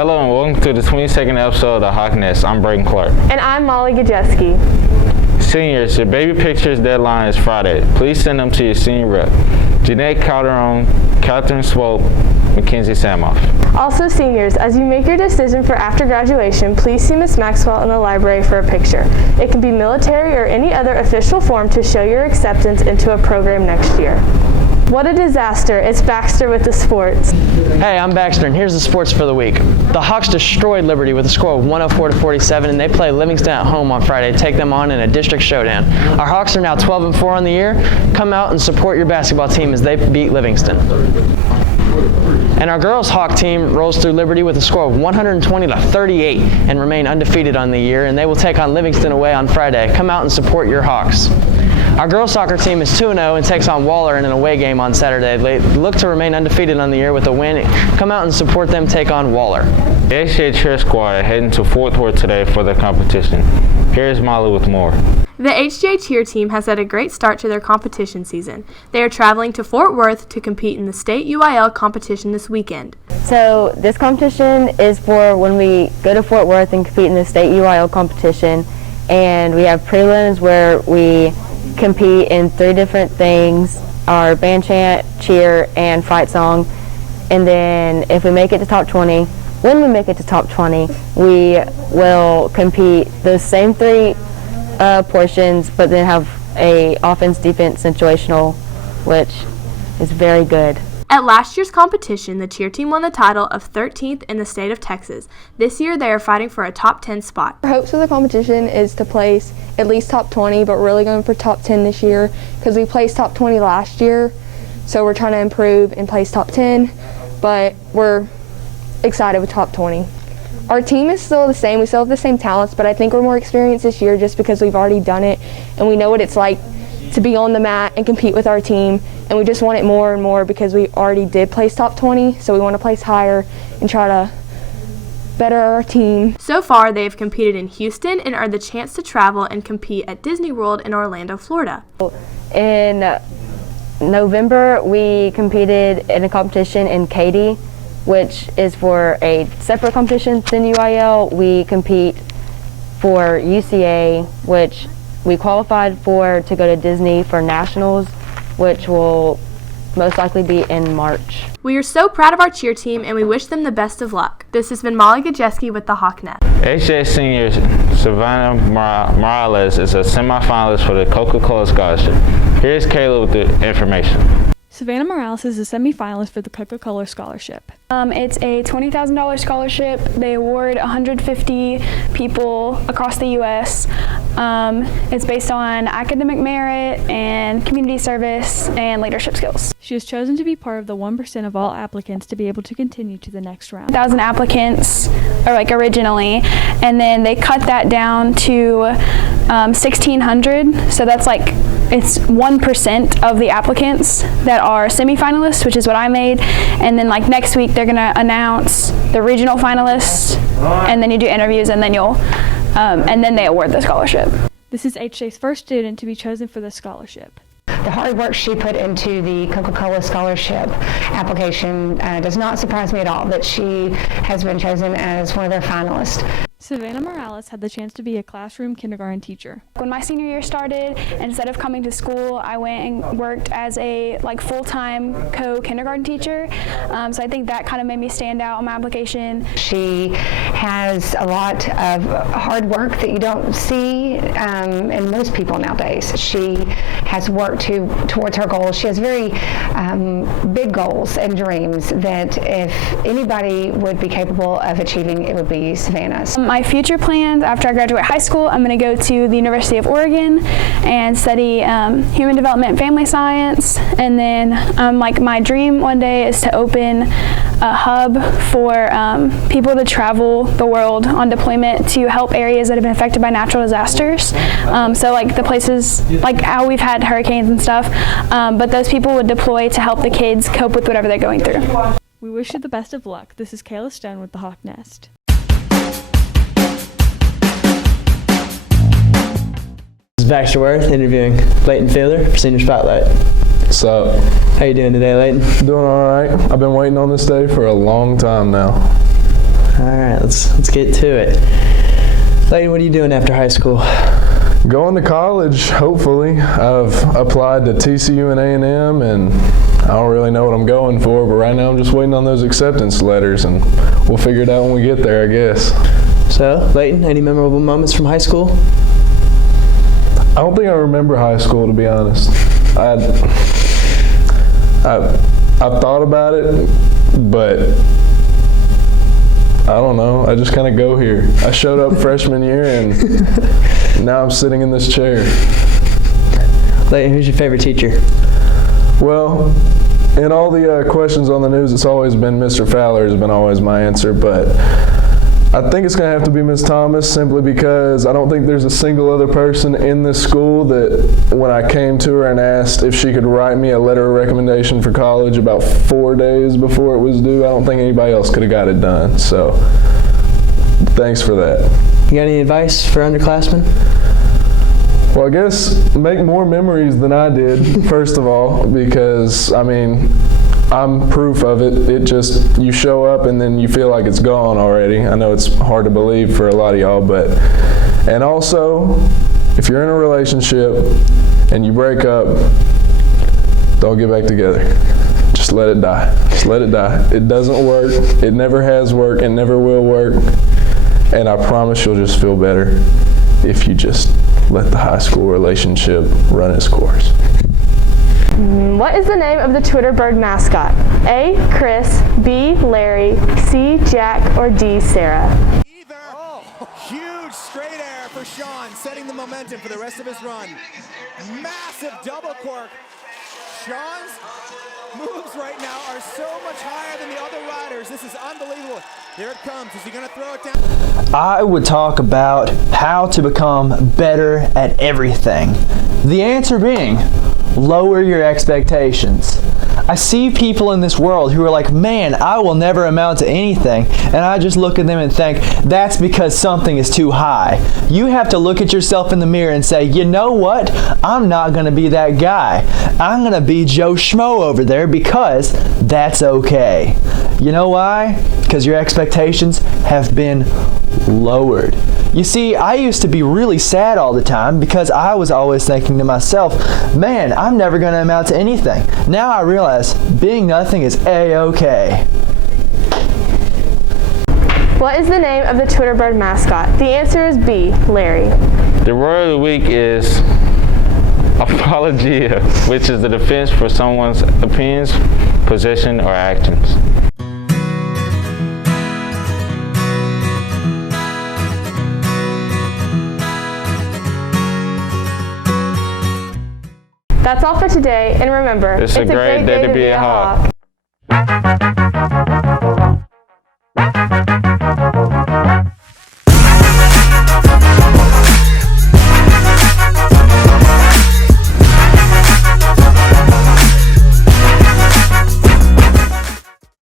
Hello and welcome to the 22nd episode of the Hawk Nest. I'm Braden Clark. And I'm Molly Gajeski. Seniors, your baby pictures deadline is Friday. Please send them to your senior rep. Jeanette Calderon, Catherine Swope, Mackenzie Samoff. Also seniors, as you make your decision for after graduation, please see Ms. Maxwell in the library for a picture. It can be military or any other official form to show your acceptance into a program next year. What a disaster. It's Baxter with the sports. Hey, I'm Baxter, and here's the sports for the week. The Hawks destroyed Liberty with a score of 104-47, and they play Livingston at home on Friday to take them on in a district showdown. Our Hawks are now 12-4 on the year. Come out and support your basketball team as they beat Livingston. And our girls Hawk team rolls through Liberty with a score of 120-38 and remain undefeated on the year, and they will take on Livingston away on Friday. Come out and support your Hawks. Our girls soccer team is 2-0 and takes on Waller in an away game on Saturday. They look to remain undefeated on the year with a win. Come out and support them take on Waller. The HJ cheer squad are heading to Fort Worth today for their competition. Here's Molly with more. The HJ cheer team has had a great start to their competition season. They are traveling to Fort Worth to compete in the state UIL competition this weekend. So this competition is for when we go to Fort Worth and compete in the state UIL competition, and we have prelims where we compete in 3 different things: our band chant, cheer, and fight song. And then if we make it to top 20, when we make it to top 20, we will compete those same 3 portions, but then have a offense, defense, situational, which is very good. At last year's competition, the cheer team won the title of 13th in the state of Texas. This year, they are fighting for a top 10 spot. Our hopes for the competition is to place at least top 20, but really going for top 10 this year because we placed top 20 last year. So we're trying to improve and place top 10, but we're excited with top 20. Our team is still the same. We still have the same talents, but I think we're more experienced this year just because we've already done it and we know what it's like to be on the mat and compete with our team, and we just want it more and more because we already did place top 20, so we want to place higher and try to better our team. So far, they have competed in Houston and earned the chance to travel and compete at Disney World in Orlando, Florida. In November, we competed in a competition in Katy, which is for a separate competition than UIL. We compete for UCA, which we qualified for to go to Disney for nationals, which will most likely be in March. We are so proud of our cheer team and we wish them the best of luck. This has been Molly Gajeski with the Hawk Nest. HJ senior Savannah Morales is a semifinalist for the Coca-Cola scholarship. Here's Kayla with the information. Savannah Morales is a semi-finalist for the Coca-Cola scholarship. It's a $20,000 scholarship. They award 150 people across the U.S. It's based on academic merit and community service and leadership skills. She was chosen to be part of the 1% of all applicants to be able to continue to the next round. 1,000 applicants, or originally, and then they cut that down to 1,600. So that's it's 1% of the applicants that are semifinalists, which is what I made. And then next week they're gonna announce the regional finalists, and then you do interviews, and then and then they award the scholarship. This is HJ's first student to be chosen for the scholarship. The hard work she put into the Coca-Cola scholarship application does not surprise me at all that she has been chosen as one of their finalists. Savannah Morales had the chance to be a classroom kindergarten teacher. When my senior year started, instead of coming to school, I went and worked as a full-time co-kindergarten teacher. So I think that kind of made me stand out on my application. She has a lot of hard work that you don't see in most people nowadays. She has worked towards her goals. She has very big goals and dreams that if anybody would be capable of achieving, it would be Savannah's. My future plans after I graduate high school, I'm going to go to the University of Oregon and study human development and family science. And then my dream one day is to open a hub for people to travel the world on deployment to help areas that have been affected by natural disasters. So the places how we've had hurricanes and stuff, but those people would deploy to help the kids cope with whatever they're going through. We wish you the best of luck. This is Kayla Stone with the Hawk Nest. This is Baxter Worth interviewing Leighton Fielder for Senior Spotlight. What's up? How you doing today, Leighton? Doing all right. I've been waiting on this day for a long time now. All right, let's get to it. Layton, what are you doing after high school? Going to college, hopefully. I've applied to TCU and A&M, and I don't really know what I'm going for, but right now I'm just waiting on those acceptance letters, and we'll figure it out when we get there, I guess. So, Layton, any memorable moments from high school? I don't think I remember high school, to be honest. I've thought about it, but I don't know. I just kind of go here. I showed up freshman year, and now I'm sitting in this chair. Layton, who's your favorite teacher? Well, in all the questions on the news, it's always been Mr. Fowler has been always my answer, but I think it's going to have to be Ms. Thomas, simply because I don't think there's a single other person in this school that when I came to her and asked if she could write me a letter of recommendation for college about 4 days before it was due, I don't think anybody else could have got it done. So thanks for that. You got any advice for underclassmen? Well, I guess make more memories than I did, first of all, because, I mean, I'm proof of it. It just, you show up and then you feel like it's gone already. I know it's hard to believe for a lot of y'all, but, and also, if you're in a relationship and you break up, don't get back together. Just let it die. Just let it die. It doesn't work. It never has worked. It never will work. And I promise you'll just feel better if you just let the high school relationship run its course. What is the name of the Twitter bird mascot? A, Chris, B, Larry, C, Jack, or D, Sarah? Either. Oh, huge straight air for Sean, setting the momentum for the rest of his run. Massive double cork. Sean's moves right now are so much higher than the other riders. This is unbelievable. Here it comes. Is he going to throw it down? I would talk about how to become better at everything. The answer being, lower your expectations. I see people in this world who are like, man, I will never amount to anything. And I just look at them and think, that's because something is too high. You have to look at yourself in the mirror and say, you know what? I'm not going to be that guy. I'm going to be Joe Schmo over there because that's okay. You know why? Because your expectations have been lowered. You see, I used to be really sad all the time because I was always thinking to myself, man, I'm never going to amount to anything. Now I realize being nothing is A-okay. What is the name of the Twitter bird mascot? The answer is B, Larry. The word of the week is apologia, which is the defense for someone's opinions, position, or actions. That's all for today, and remember, it's a great day to be a Hawk.